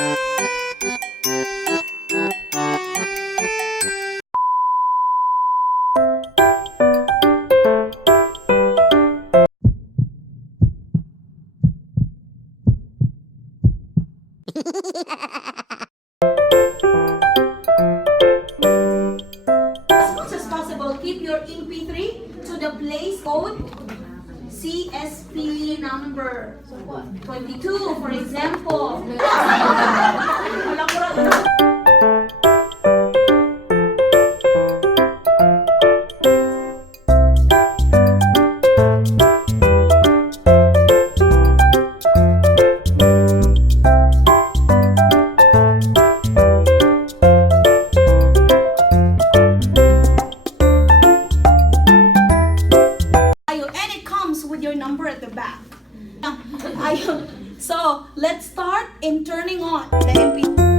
As much as possible, keep your MP3 to the place code CSP number 22, for example. And it comes with your number at the back. So let's start in turning on the MP3.